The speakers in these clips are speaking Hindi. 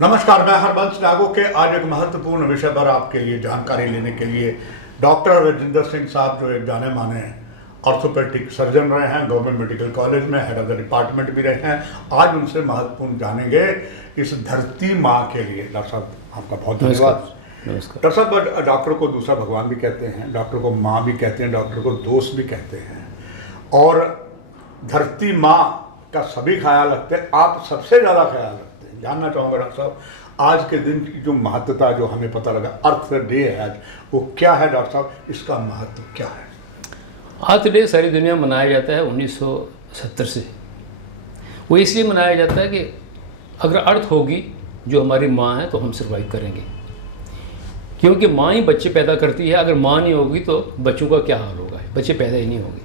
नमस्कार, मैं हरबंश नागो के आज एक महत्वपूर्ण विषय पर आपके लिए जानकारी लेने के लिए डॉक्टर राजेंद्र सिंह साहब जो एक जाने माने ऑर्थोपेडिक सर्जन रहे हैं, गवर्नमेंट मेडिकल कॉलेज में हेड ऑफ द डिपार्टमेंट भी रहे हैं। आज उनसे महत्वपूर्ण जानेंगे इस धरती माँ के लिए। डॉक्टर साहब आपका बहुत धन्यवाद। डॉक्टर साहब, डॉक्टर को दूसरा भगवान भी कहते हैं, डॉक्टर को माँ भी कहते हैं, डॉक्टर को दोस्त भी कहते हैं और धरती माँ का सभी ख्याल रखते हैं, आप सबसे ज़्यादा ख्याल रखते हैं। जानना चाहूँगा डॉक्टर साहब, आज के दिन की जो महत्वता जो हमें पता लगा, अर्थ डे है आज, वो क्या है डॉक्टर साहब, इसका महत्व क्या है? अर्थ डे सारी दुनिया में मनाया जाता है 1970 से। वो इसलिए मनाया जाता है कि अगर अर्थ होगी जो हमारी माँ है तो हम सर्वाइव करेंगे, क्योंकि माँ ही बच्चे पैदा करती है। अगर माँ नहीं होगी तो बच्चों का क्या हाल होगा, बच्चे पैदा ही नहीं होंगे।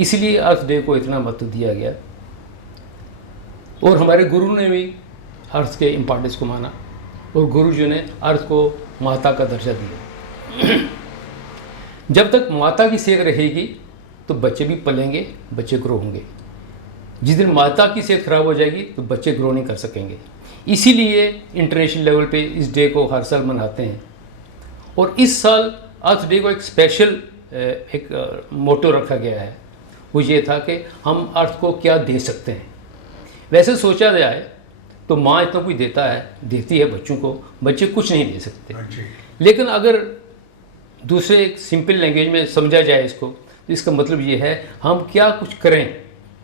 इसलिए अर्थ डे को इतना महत्व दिया गया और हमारे गुरु ने भी अर्थ के इम्पोर्टेंस को माना और गुरु जी ने अर्थ को माता का दर्जा दिया। जब तक माता की सेहत रहेगी तो बच्चे भी पलेंगे, बच्चे ग्रो होंगे। जिस दिन माता की सेहत खराब हो जाएगी तो बच्चे ग्रो नहीं कर सकेंगे। इसीलिए इंटरनेशनल लेवल पे इस डे को हर साल मनाते हैं और इस साल अर्थ डे को एक स्पेशल एक मोटो रखा गया है। वो ये था कि हम अर्थ को क्या दे सकते हैं। वैसे सोचा जाए तो माँ इतना कुछ देती है बच्चों को, बच्चे कुछ नहीं दे सकते। लेकिन अगर दूसरे एक सिंपल लैंग्वेज में समझा जाए इसको, तो इसका मतलब ये है हम क्या कुछ करें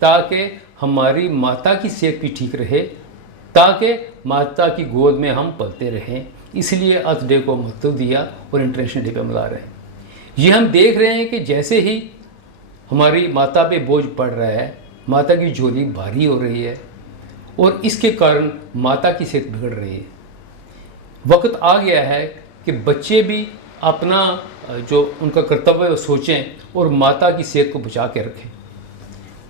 ताकि हमारी माता की सेहत भी ठीक रहे, ताकि माता की गोद में हम पलते रहें। इसलिए अर्थ डे को महत्व दिया और इंटरनेशनल डे पे मना रहे हैं। ये हम देख रहे हैं कि जैसे ही हमारी माता पे बोझ पड़ रहा है, माता की झोली भारी हो रही है और इसके कारण माता की सेहत बिगड़ रही है। वक्त आ गया है कि बच्चे भी अपना जो उनका कर्तव्य है सोचें और माता की सेहत को बचा के रखें।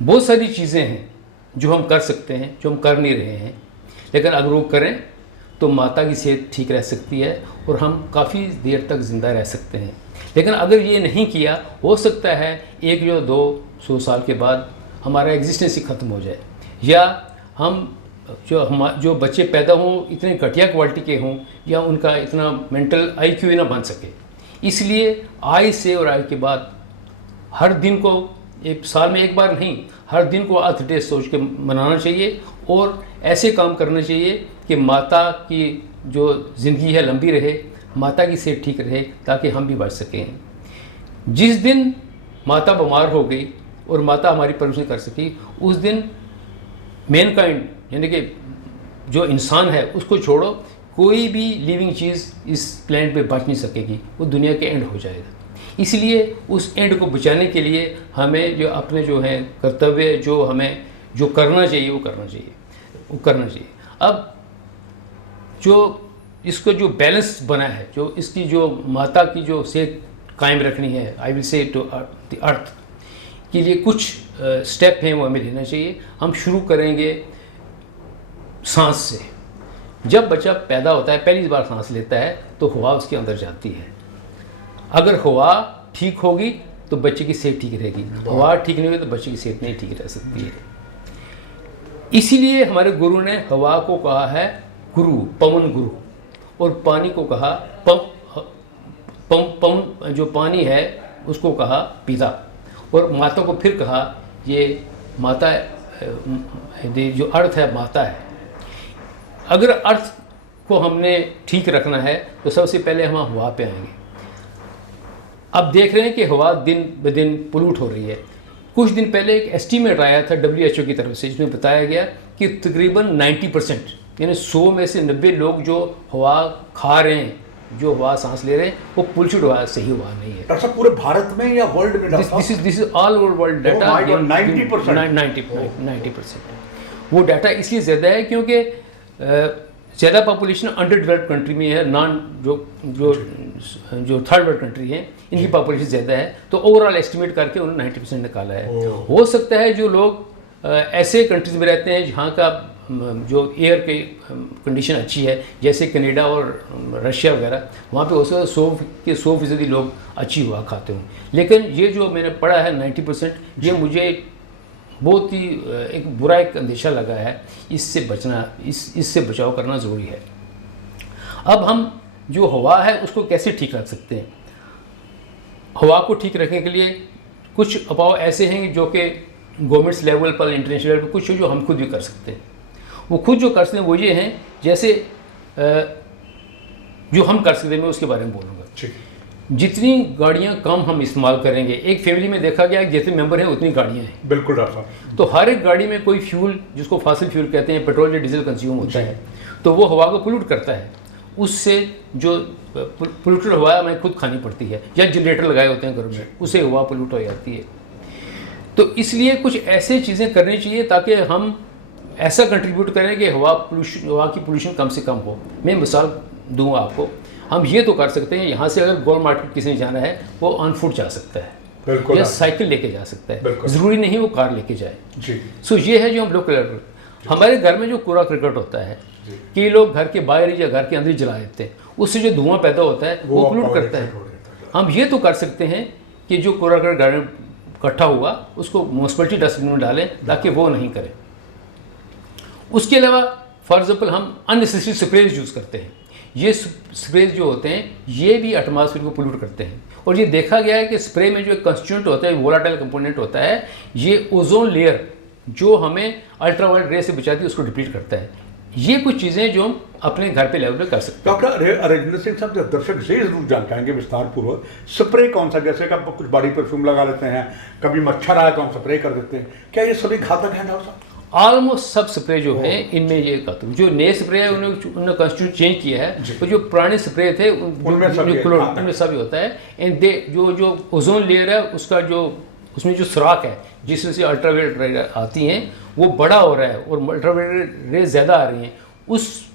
बहुत सारी चीज़ें हैं जो हम कर सकते हैं, जो हम कर नहीं रहे हैं, लेकिन अगर वो करें तो माता की सेहत ठीक रह सकती है और हम काफ़ी देर तक ज़िंदा रह सकते हैं। लेकिन अगर ये नहीं किया, हो सकता है 100-200 साल के बाद हमारा एग्जिस्टेंस ही ख़त्म हो जाए, या हम जो बच्चे पैदा हों इतने घटिया क्वालिटी के हों, या उनका इतना मेंटल IQ ही ना बन सके। इसलिए आज से और आज के बाद हर दिन को, एक साल में एक बार नहीं, हर दिन को अर्थ डे सोच के मनाना चाहिए और ऐसे काम करना चाहिए कि माता की जो ज़िंदगी है लंबी रहे, माता की सेहत ठीक रहे, ताकि हम भी बच सकें। जिस दिन माता बीमार हो गई और माता हमारी परवरिश नहीं कर सकी, उस दिन मैनकाइंड यानी कि जो इंसान है उसको छोड़ो, कोई भी लिविंग चीज़ इस प्लैनेट पे बच नहीं सकेगी, वो दुनिया के एंड हो जाएगा। इसलिए उस एंड को बचाने के लिए हमें जो अपने जो हैं कर्तव्य, जो हमें जो करना चाहिए वो करना चाहिए। अब जो इसको जो बैलेंस बना है, जो इसकी जो माता की जो सेहत कायम रखनी है, I will say to the earth के लिए कुछ स्टेप हैं वो हमें लेना चाहिए। हम शुरू करेंगे सांस से। जब बच्चा पैदा होता है, पहली बार सांस लेता है तो हवा उसके अंदर जाती है। अगर हवा ठीक होगी तो बच्चे की सेहत ठीक रहेगी, हवा ठीक नहीं होगी तो बच्चे की सेहत नहीं ठीक रह सकती है। इसीलिए हमारे गुरु ने हवा को कहा है गुरु, पवन गुरु, और पानी को कहा पवन जो पानी है उसको कहा पिता, और माता को फिर कहा ये माता, जो अर्थ है माता है। अगर अर्थ को हमने ठीक रखना है तो सबसे पहले हम हवा पे आएंगे। अब देख रहे हैं कि हवा दिन ब दिन पोल्यूट हो रही है। कुछ दिन पहले एक एस्टीमेट आया था WHO की तरफ से, जिसमें बताया गया कि तकरीबन 90% यानी 100 में से 90 लोग जो हवा खा रहे हैं, जो हवा सांस ले रहे हैं, वो पोल्यूटेड हवा, सही हवा नहीं है। डॉक्टर पूरे भारत में या वर्ल्ड में? This is all over world data. 90% वो डाटा इसलिए ज़्यादा है क्योंकि ज़्यादा पॉपुलेशन अंडर डेवलप्ड कंट्री में है, जो थर्ड वर्ल्ड कंट्री है, इनकी पॉपुलेशन ज़्यादा है। तो ओवरऑल एस्टिमेट करके उन्होंने 90% निकाला है। हो सकता है जो लोग ऐसे कंट्रीज में रहते हैं जहाँ का जो एयर की कंडीशन अच्छी है, जैसे कनाडा और रशिया वगैरह, वहाँ पे हो सकता है 100% लोग अच्छी हवा खाते हों। लेकिन ये जो मैंने पढ़ा है 90%, ये मुझे बहुत ही एक बुरा एक अंदेशा लगा है। इससे बचना, इससे बचाव करना ज़रूरी है। अब हम जो हवा है उसको कैसे ठीक रख सकते हैं? हवा को ठीक रखने के लिए कुछ उपाय ऐसे हैं जो कि गवर्नमेंट्स लेवल पर, इंटरनेशनल लेवल पर कुछ जो हम खुद भी कर सकते हैं। वो खुद जो कर सकते हैं वो ये हैं, जैसे जो हम कर सकते हैं मैं उसके बारे में बोलूँगा। जितनी गाड़ियाँ कम हम इस्तेमाल करेंगे, एक फैमिली में देखा गया है जितने मेंबर हैं उतनी गाड़ियाँ हैं। बिल्कुल डॉक्टर साहब। तो हर एक गाड़ी में कोई फ्यूल, जिसको फॉसिल फ्यूल कहते हैं, पेट्रोल या डीजल कंज्यूम होता है, तो वो हवा को पोल्यूट करता है। उससे जो पोल्यूटेड हवा हमें खुद खानी पड़ती है, या जनरेटर लगाए होते हैं घर में, उससे हवा पोल्यूट हो जाती है। तो इसलिए कुछ ऐसे चीज़ें करनी चाहिए ताकि हम ऐसा कंट्रीब्यूट करें कि हवा की पोल्यूशन कम से कम हो। मैं मिसाल दूँ आपको, हम ये तो कर सकते हैं, यहाँ से अगर गोल मार्केट किसी ने जाना है वो ऑन फुट जा सकता है, बिल्कुल, या साइकिल लेके जा सकता है, बिल्कुल। ज़रूरी नहीं वो कार लेके जाए जी। सो ये है जो हम लोग हमारे घर में जो कूड़ा करकट होता है कि लोग घर के बाहर या घर के अंदर ही जला देते हैं, उससे जो धुआं पैदा होता है वो पोल्यूट करता है। हम ये तो कर सकते हैं कि जो कूड़ा करकट घर में इकट्ठा हुआ उसको म्यूनसिपलिटी डस्टबिन में डालें ताकि वो नहीं करें। उसके अलावा फॉर एग्जाम्पल हम अननेसेसरी स्प्रेज यूज़ करते हैं। ये स्प्रेज जो होते हैं ये भी एटमॉस्फेयर को पोल्यूट करते हैं, और ये देखा गया है कि स्प्रे में जो एक कंस्टिट्यूएंट होता है, वोलाटाइल कंपोनेंट होता है, ये ओजोन लेयर जो हमें अल्ट्रावायलेट रे से बचाती है उसको डिप्लीट करता है। ये कुछ चीज़ें जो हम अपने घर पे लेवल पे कर सकते हैं। डॉक्टर राजेंद्र सिंह साहब, जब दर्शक से जरूर जान पाएंगे विस्तार पूर्वक, स्प्रे कौन सा, जैसे कि आप कुछ बॉडी परफ्यूम लगा लेते हैं, कभी मच्छर आया तो हम स्प्रे कर देते हैं, क्या ये सभी घातक है डॉक्टर साहब? ऑलमोस्ट सब स्प्रे जो है इनमें ये कहते हैं, जो नए स्प्रे है उन्होंने कंस्टिट्यूट चेंज किया है, तो जो पुराने स्प्रे थे उनमें सब ही होता है। एंड दे जो ओजोन लेयर है उसका जो उसमें जो सुराख है जिसमें से अल्ट्रावायलेट रे आती हैं वो बड़ा हो रहा है, और अल्ट्रावायलेट रे ज़्यादा आ रही हैं,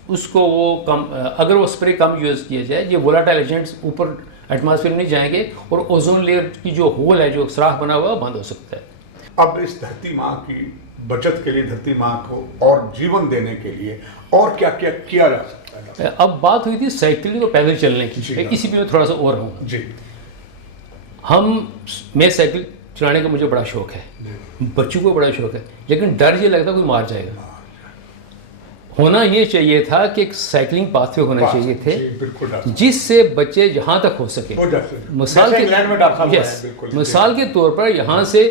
उसको वो कम, अगर वो स्प्रे कम यूज़ किया जाए, ये वोलाटाइल एजेंट्स ऊपर एटमॉस्फेयर में नहीं जाएंगे और ओजोन लेयर की जो होल है, जो सुराख बना हुआ है, बंद हो सकता है। अब इस धरती माँ की बचत के लिए, धरती माँ को और जीवन देने के लिए और क्या क्या किया जा सकता है? अब बात हुई थी साइकिलिंग और पैदल चलने की, इसी पे मैं थोड़ा सा और रहूँगा जी। मैं साइकिल चलाने का मुझे बड़ा शौक है, बच्चों को बड़ा शौक है, लेकिन डर ये लगता कोई मार जाएगा। होना ये चाहिए था कि एक साइकिलिंग पाथवे होने चाहिए थे जिससे बच्चे जहाँ तक हो सके, मिसाल के तौर पर यहाँ से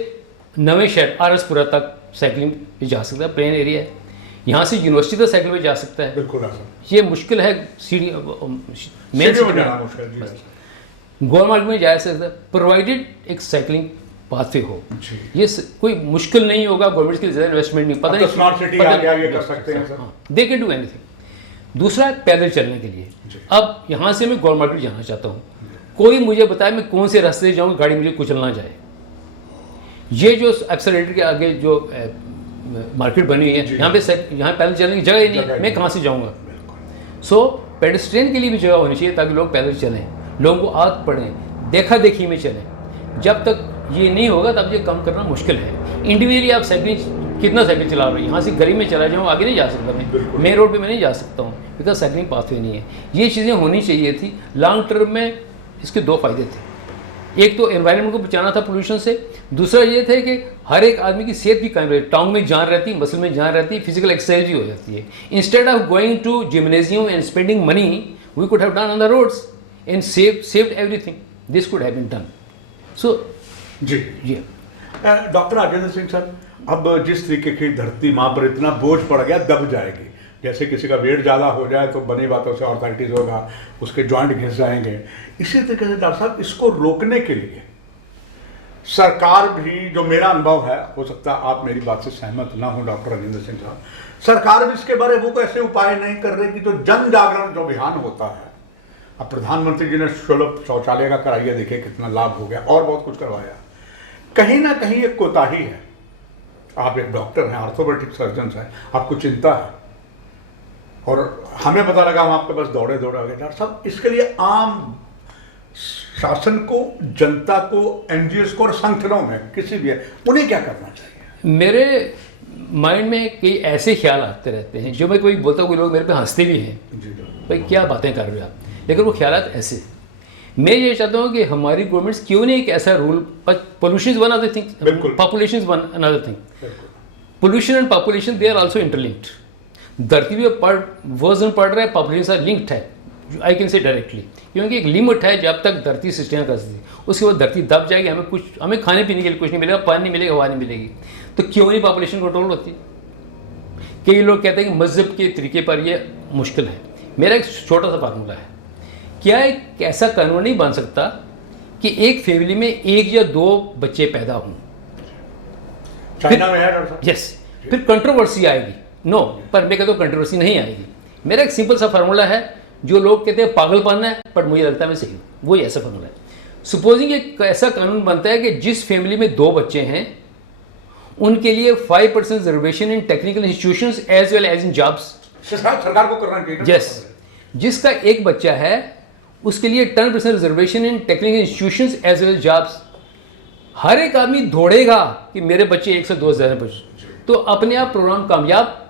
नवे शहर आरसपुरा तक साइकिलिंग पे जा सकता है, प्लेन एरिया है, यहाँ से यूनिवर्सिटी तक साइकिल पे जा सकता है। ये मुश्किल है, सीढ़ी गोल मार्ग में जा सकता है, प्रोवाइडेड एक साइकिलिंग पाथवे हो। ये कोई मुश्किल नहीं होगा, गवर्नमेंट की ज़्यादा इन्वेस्टमेंट नहीं, पता नहीं स्मार्ट सिटी आ गया, ये कर सकते हैं sir, they can do anything. दूसरा पैदल चलने के लिए, अब यहाँ से मैं गोल मार्केट जाना चाहता हूँ, कोई मुझे बताए मैं कौन से रास्ते से जाऊँ, गाड़ी मुझे कुचल ना जाए। ये जो एक्सेलरेटर के आगे जो मार्केट बनी हुई है, यहाँ पैदल चलने की जगह ही नहीं, मैं कहाँ से जाऊँगा? सो पेडेस्ट्रियन के लिए भी जगह होनी चाहिए ताकि लोग पैदल चलें, लोगों को आदत पड़े, देखा देखी में चलें। जब तक ये नहीं होगा तब ये कम करना मुश्किल है। इंडिविजुअली आप साइकिलिंग कितना साइकिल चला रहे हैं, यहाँ से गली में चला जाऊँ, आगे नहीं जा सकता मैं, मेन रोड पे मैं नहीं जा सकता हूँ, बिकॉज साइकिलिंग पाथवे नहीं है। ये चीज़ें होनी चाहिए थी। लॉन्ग टर्म में इसके दो फायदे थे, एक तो एनवायरनमेंट को बचाना था पोल्यूशन से, दूसरा ये थे कि हर एक आदमी की सेहत भी कायम रहती, टांग में जान रहती, मसल में जान रहती, फिजिकल एक्सरसाइज भी हो जाती है। Instead of going to gymnasium and spending money, we could have done on the roads and saved everything, this could have been done. So ji doctor Rajendra Singh sir, अब जिस तरीके की धरती माँ पर इतना बोझ पड़ गया, दब जाएगी। जैसे किसी का वेट ज़्यादा हो जाए तो बनी बातों से आर्थराइटिस होगा, उसके जॉइंट घिस जाएंगे। इसी तरीके से डॉक्टर साहब, इसको रोकने के लिए सरकार भी, जो मेरा अनुभव है, हो सकता है आप मेरी बात से सहमत ना हो डॉक्टर राजेंद्र सिंह साहब, सरकार भी इसके बारे में ऐसे उपाय नहीं कर रही कि जो जन जागरण जो अभियान होता है, अब प्रधानमंत्री जी ने सुलभ शौचालय का कराइए, देखिए कितना लाभ हो गया, और बहुत कुछ करवाया। कहीं ना कहीं एक कोताही है। आप एक डॉक्टर हैं, ऑर्थोपेडिक सर्जन हैं, आपको चिंता है, और हमें पता लगा हम आपके पास दौड़े आ गए। डॉक्टर साहब, इसके लिए आम शासन को, जनता को, एनजीओ को और संगठनों में किसी भी, उन्हें क्या करना चाहिए? मेरे माइंड में कई ऐसे ख्याल आते रहते हैं, जो मैं कोई बोलता हूँ, कोई लोग मेरे पे हंसते भी हैं, भाई क्या बातें कर रहे हो आप, लेकिन वो ख्यालात ऐसे। मैं ये चाहता हूँ कि हमारी गवर्नमेंट्स क्यों नहीं एक ऐसा rule, pollution is one of the thing, population is one another thing, pollution and population they are also interlinked. धरती पे वर्जन पड़ रहा है, पॉपुलेशन लिंक्ड है, आई कैन से डायरेक्टली, क्योंकि एक लिमिट है जब तक धरती सृष्टियाँ करती है, उसके बाद धरती दब जाएगी, हमें खाने पीने के लिए कुछ नहीं मिलेगा, पानी नहीं मिलेगा, हवा नहीं मिलेगी, तो क्यों नहीं पॉपुलेशन कंट्रोल होती? कई लोग कहते हैं कि मज़हब के तरीके पर ये मुश्किल है। मेरा एक छोटा सा फार्मूला है, क्या एक ऐसा कानून नहीं बन सकता कि एक फैमिली में 1 या 2 बच्चे पैदा हों? चाइना में है डॉक्टर साहब। यस, फिर कंट्रोवर्सी आएगी। नो, पर मैं कहता हूँ कंट्रोवर्सी नहीं आएगी। मेरा एक सिंपल सा फार्मूला है, जो लोग कहते हैं पागलपन है, बट मुझे लगता है मैं सही हूँ, वही ऐसा फार्मूला है। सपोजिंग एक ऐसा कानून बनता है कि जिस फैमिली में 2 बच्चे हैं उनके लिए 5% reservation in technical institutions as well as in jobs. सरकार को करना चाहिए। यस, जिसका 1 बच्चा है उसके लिए 10% reservation in technical institutions as well as jobs. हर एक आदमी दौड़ेगा कि मेरे बच्चे 1 से 2 ज़्यादा बच्चे, तो अपने आप प्रोग्राम कामयाब।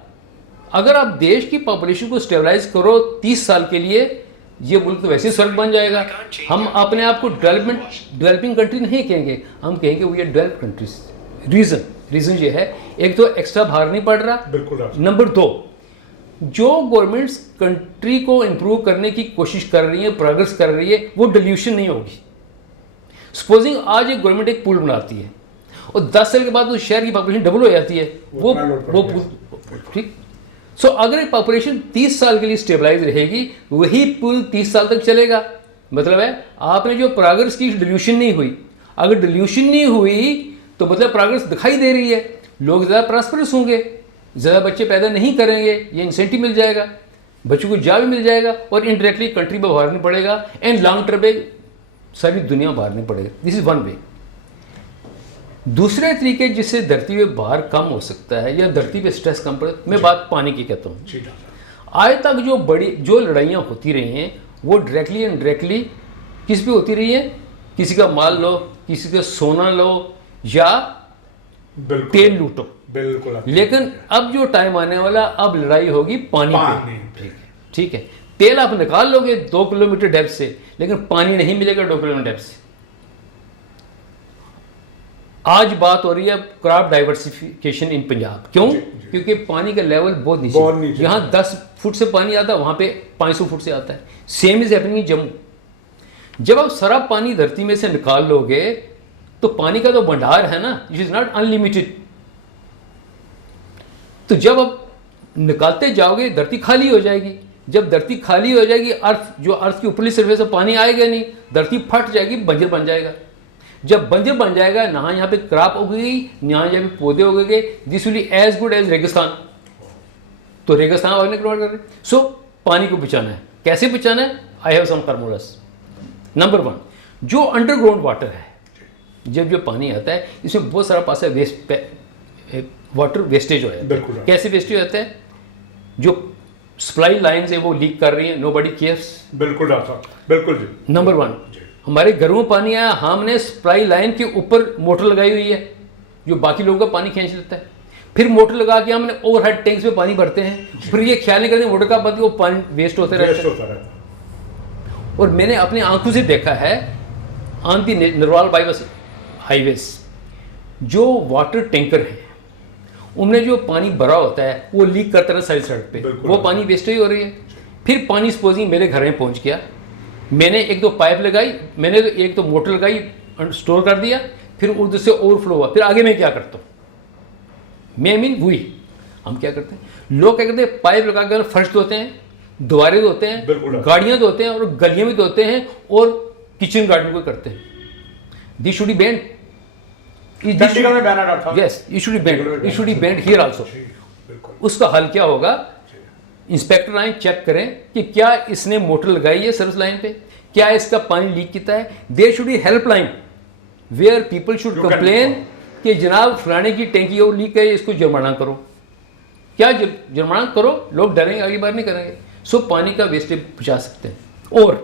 अगर आप देश की पॉपुलेशन को स्टेबलाइज करो 30 साल के लिए, ये मुल्क तो वैसे ही स्वर्ग बन जाएगा। हम अपने आप को डेवलपिंग कंट्री नहीं कहेंगे, हम कहेंगे we are developed countries. Reason ये है, एक तो एक्स्ट्रा भार नहीं पड़ रहा, बिल्कुल। नंबर 2, जो गवर्नमेंट्स कंट्री को इम्प्रूव करने की कोशिश कर रही है, प्रोग्रेस कर रही है, वो डिल्यूशन नहीं होगी। सपोजिंग आज एक गवर्नमेंट एक पुल बनाती है और 10 साल के बाद उस शहर की पॉपुलेशन डबल हो जाती है, वो ठीक। सो अगर एक पॉपुलेशन 30 साल के लिए स्टेबलाइज रहेगी, वही पुल 30 साल तक चलेगा। मतलब है आपने जो प्रोग्रेस की, डिल्यूशन नहीं हुई। अगर डिल्यूशन नहीं हुई तो मतलब प्रोग्रेस दिखाई दे रही है, लोग ज़्यादा प्रॉस्परस होंगे, ज़्यादा बच्चे पैदा नहीं करेंगे, ये इंसेंटिव मिल जाएगा, बच्चों को जॉब भी मिल जाएगा और इनडायरेक्टली कंट्री में बाहर नहीं पड़ेगा, एंड लॉन्ग टर्म में सारी दुनिया बाहर नहीं पड़ेगा। This is one way. दूसरे तरीके जिससे धरती पे भार कम हो सकता है या धरती पे स्ट्रेस कम पड़े, मैं बात पानी की कहता हूँ। आज तक जो लड़ाइयाँ होती रही हैं वो डायरेक्टली एंड इनडायरेक्टली किस पे होती रही है? किसी का माल लो, किसी का सोना लो या तेल लूटो। बिल्कुल। लेकिन अब जो टाइम आने वाला, अब लड़ाई होगी पानी पे। ठीक है, तेल आप निकाल लोगे 2 किलोमीटर डेप्थ से, लेकिन पानी नहीं मिलेगा 2 किलोमीटर डेप्थ से। आज बात हो रही है क्रॉप डाइवर्सिफिकेशन इन पंजाब। क्यों? क्योंकि पानी का लेवल बहुत नीचे। यहाँ 10 फुट से पानी आता है, वहाँ पे 500 फुट से आता है। Same is happening in Jammu. जब आप सारा पानी धरती में से निकाल लोगे तो पानी का तो भंडार है ना, इट इज नॉट अनलिमिटेड। तो जब आप निकालते जाओगे धरती खाली हो जाएगी। जब धरती खाली हो जाएगी, अर्थ की ऊपरी सरफेस पर पानी आएगा नहीं, धरती फट जाएगी, बंजर बन जाएगा। जब बंजर बन जाएगा, ना यहाँ पे क्रॉप उगेगी, ना यहाँ पे पौधे उगेंगे, this will be as good as रेगिस्तान। तो रेगिस्तान वाले कंट्रोल कर रहे हैं। सो पानी को बचाना है। कैसे बचाना है? I have some formulas. Number 1, जो अंडरग्राउंड वाटर है, जब जो पानी आता है इसमें बहुत सारा पास है वाटर वेस्टेज हो जाता है। कैसे वेस्टेज हो जाता है? जो सप्लाई लाइन्स है वो लीक कर रही है, नोबडी केयर्स। बिल्कुल डॉक्टर साहब, बिल्कुल जी। नंबर 1, हमारे घरों में पानी आया, हमने सप्लाई लाइन के ऊपर मोटर लगाई हुई है जो बाकी लोगों का पानी खींच लेता है। फिर मोटर लगा के हमने ओवरहेड टैंक्स में पानी भरते हैं, फिर ये ख्याल नहीं करते मोटर का पानी, वो पानी वेस्ट होते रहता है। और मैंने अपनी आंखों से देखा है on the Narwal bypass highways, जो वाटर टैंकर है उनमें जो पानी भरा होता है वो लीक करता है साइड सड़क पे, वो पानी वेस्ट ही हो रही है। फिर पानी सपोजिंग मेरे घर में पहुंच गया, मैंने 1-2 पाइप लगाई, मैंने तो 1-2 मोटर लगाई, स्टोर कर दिया, फिर उधर से ओवरफ्लो हुआ। फिर आगे मैं क्या करता हूँ? वही हम क्या करते हैं, लोग क्या करते हैं, पाइप लगा कर फर्श धोते हैं, द्वारे धोते हैं, गाड़ियाँ धोते हैं और गलियाँ भी धोते हैं और किचन गार्डन को करते हैं। This should be band. Yes, it should be band, it should be band here also. उसका हल क्या होगा? इंस्पेक्टर आए, चेक करें कि क्या इसने मोटर लगाई है सर्विस लाइन पे, क्या इसका पानी लीक किया है। There should be helpline where people should complain कि जनाब फलाने की टैंकी और लीक है, इसको जुर्माना करो। क्या जुर्माना करो, लोग डरेंगे, आगे बार नहीं करेंगे। सो पानी का वेस्टेज बचा सकते हैं। और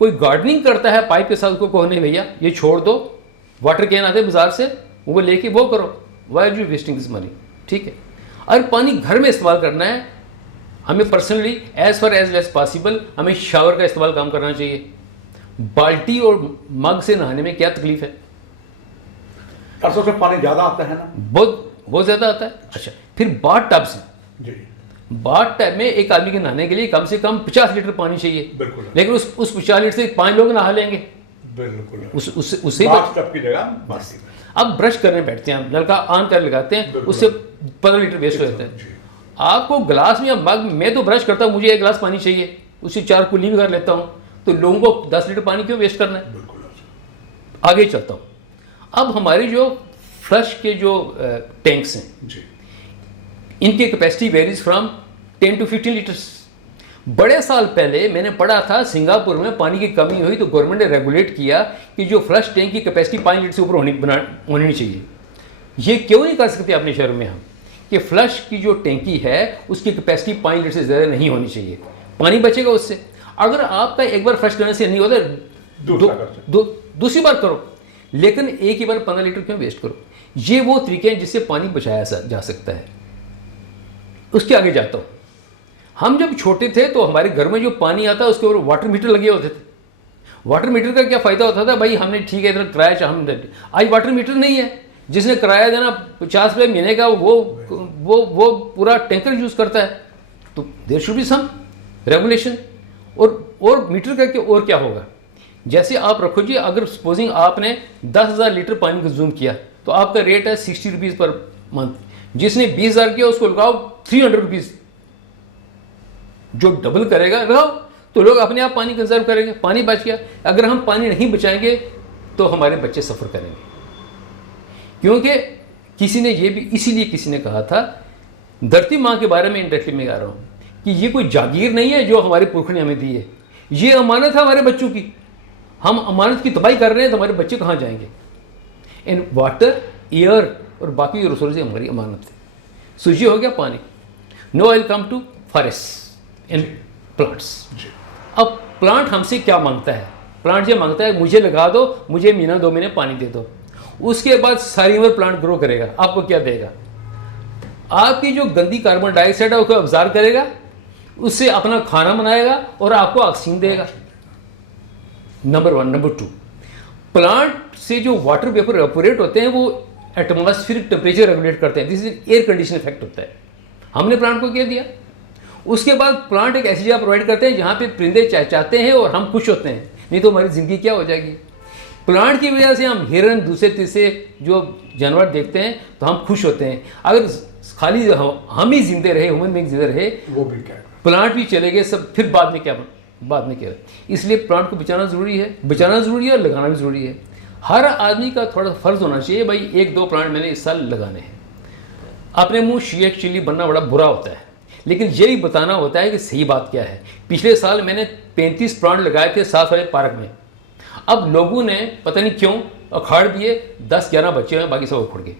कोई गार्डनिंग करता है पाइप के साथ, को कहने भैया ये छोड़ दो, वाटर कैन आते बाजार से, वो लेके वो करो, why are you wasting this money? ठीक है। अगर पानी घर में इस्तेमाल करना है, हमें personally as far as less possible हमें शावर का इस्तेमाल काम करना चाहिए। बाल्टी और मग से नहाने में क्या तकलीफ है? से पानी ज़्यादा आता है ना, बहुत ज़्यादा आता है। अच्छा, फिर बाथ टब से, बाथ टब में एक आदमी के नहाने के लिए कम से कम 50 लीटर पानी चाहिए, बिल्कुल। लेकिन उस 50 लीटर से 5 लोग नहा लेंगे, बिल्कुल। उससे बाथ की जगह बाल्टी में। अब ब्रश करने बैठते हैं, हम नलका ऑन कर लगाते हैं, उससे 15 लीटर वेस्ट हो जाता है। आपको ग्लास में या मग, मैं तो ब्रश करता हूँ, मुझे 1 गिलास पानी चाहिए, उससे 4 कुल्ली भी कर लेता हूँ, तो लोगों को 10 लीटर पानी क्यों वेस्ट करना है? आगे चलता हूँ। अब हमारी जो फ्लश के जो टैंक्स हैं जी, इनकी capacity varies from 10 to 15 litres. बड़े साल पहले मैंने पढ़ा था सिंगापुर में पानी की कमी हुई तो गवर्नमेंट ने रेगुलेट किया कि जो फ्लश टैंक की कैपेसिटी 5 लीटर से ऊपर होनी नहीं चाहिए। ये क्यों नहीं कर सकते अपने शहर में हम कि फ्लश की जो टैंकी है उसकी कैपेसिटी 5 लीटर से ज़्यादा नहीं होनी चाहिए, पानी बचेगा उससे। अगर आपका एक बार फ्लश करने से नहीं होता दूसरी बार करो, लेकिन एक ही बार 15 लीटर क्यों वेस्ट करो? ये वो तरीके हैं जिससे पानी बचाया जा सकता है। उसके आगे जाता हूँ। हम जब छोटे थे तो हमारे घर में जो पानी आता उसके ऊपर वाटर मीटर लगे होते थे। वाटर मीटर का क्या फ़ायदा होता था? भाई हमने ठीक है इतना किराया हम, आज वाटर मीटर नहीं है, जिसने किराया देना 50 रुपये महीने का वो पूरा टैंकर यूज़ करता है। तो there should be some regulation. और मीटर करके और क्या होगा? जैसे आप रखो जी, अगर सपोजिंग आपने 10,000 लीटर पानी कंज्यूम किया तो आपका रेट है 60 रुपीज़ पर मंथ। जिसने 20,000 किया उसको लगाओ 300 रुपीज़, जो डबल करेगा लगाओ, तो लोग अपने आप पानी कंजर्व करेंगे, पानी बच गया। अगर हम पानी नहीं बचाएंगे तो हमारे बच्चे सफ़र करेंगे, क्योंकि किसी ने ये भी इसीलिए किसी ने कहा था, धरती माँ के बारे में इंडायरेक्टली मैं कह रहा हूँ कि ये कोई जागीर नहीं है जो हमारे पुरखों ने हमें दी है, ये अमानत है हमारे बच्चों की। हम अमानत की तबाही कर रहे हैं तो हमारे बच्चे कहाँ जाएंगे? इन वाटर, एयर और बाकी रिसोर्सेज हमारी अमानत है। सो ये हो गया पानी। No I will come to forest in plants. अब प्लांट हमसे क्या मांगता है? प्लांट ये मांगता है मुझे लगा दो, मुझे महीना 2 महीने पानी दे दो, उसके बाद सारी उम्र प्लांट ग्रो करेगा। आपको क्या देगा? आपकी जो गंदी कार्बन डाइऑक्साइड है उसको ऑब्जर्व करेगा, उससे अपना खाना बनाएगा और आपको ऑक्सीजन देगा। नंबर 1। नंबर 2, प्लांट से जो वाटर वेपर एवापोरेट होते हैं वो एटमॉस्फेरिक टेम्परेचर रेगुलेट करते हैं। This is air condition effect होता है। हमने प्लांट को क्या दिया? उसके बाद प्लांट एक ऐसी जगह प्रोवाइड करते हैं जहाँ पे परिंदे चहचहाते हैं और हम खुश होते हैं, नहीं तो हमारी ज़िंदगी क्या हो जाएगी? प्लांट की वजह से हम हिरन, दूसरे तीसरे जो जानवर देखते हैं तो हम खुश होते हैं। अगर खाली हम ही जिंदे रहे, ह्यूमन बीइंग जिंदे रहे, वो भी क्या, प्लांट भी चले गए सब, फिर बाद में क्या? इसलिए प्लांट को बचाना ज़रूरी है, और लगाना भी ज़रूरी है। हर आदमी का थोड़ा फ़र्ज़ होना चाहिए, भाई 1-2 प्लांट मैंने इस साल लगाने हैं। अपने मुंह शेख चिल्ली बनना बड़ा बुरा होता है, लेकिन ये भी बताना होता है कि सही बात क्या है। पिछले साल मैंने 35 प्लांट लगाए थे साफ वाले पार्क में। अब लोगों ने पता नहीं क्यों अखाड़ दिए, 10-11 बच्चे हैं, बाकी सब उखड़ गए।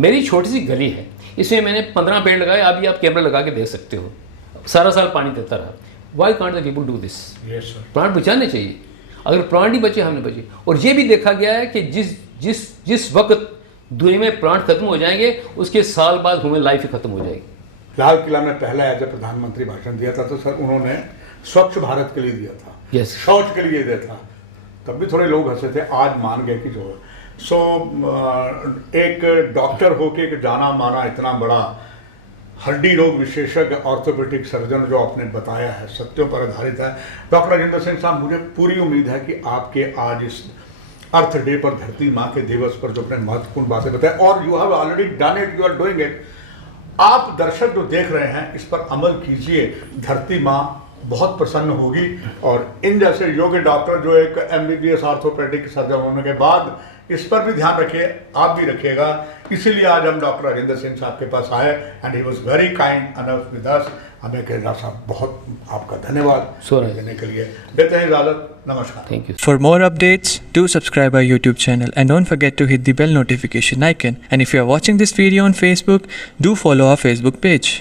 मेरी छोटी सी गली है, इसमें मैंने 15 पेड़ लगाए। अभी आप कैमरा लगा के देख सकते हो, सारा साल पानी देता रहा। Why can't the people do this? Plant बचाने चाहिए। अगर प्लांट ही बचे, हमने बचे। और ये भी देखा गया है कि जिस वक्त दुनिया में प्लांट खत्म हो जाएंगे उसके साल बाद ह्यूमन लाइफ ही खत्म हो जाएगी। लाल किला में पहला एज ए प्रधानमंत्री भाषण दिया था तो सर उन्होंने स्वच्छ भारत के लिए दिया था, yes. शौच के लिए दिया था। तब भी थोड़े लोग हंसे थे, आज मान गए कि जो एक डॉक्टर होके एक जाना माना इतना बड़ा हड्डी रोग विशेषज्ञ ऑर्थोपेडिक सर्जन जो आपने बताया है सत्यों पर आधारित है। डॉक्टर राजेंद्र सिंह साहब, मुझे पूरी उम्मीद है कि आपके आज इस अर्थ डे पर, धरती माँ के दिवस पर जो अपने महत्वपूर्ण बातें बताए, और you have already done it, you are doing it. आप दर्शक जो देख रहे हैं इस पर अमल कीजिए, धरती माँ बहुत प्रसन्न होगी। और इन जैसे योग्य डॉक्टर जो एक MBBS ऑर्थोपेडिक सर्जन होने के बाद इस पर भी ध्यान रखिए, आप भी रखिएगा। इसीलिए आज हम डॉक्टर राजेंद्र सिंह साहब के पास आए and he was very kind enough with us. हमें कहना साहब बहुत आपका धन्यवाद देने के लिए। देते हैं इजाजत, नमस्कार। Thank you. For more updates, do subscribe our YouTube channel and don't forget to hit the bell notification icon. And if you are watching this video on Facebook, do follow our Facebook page.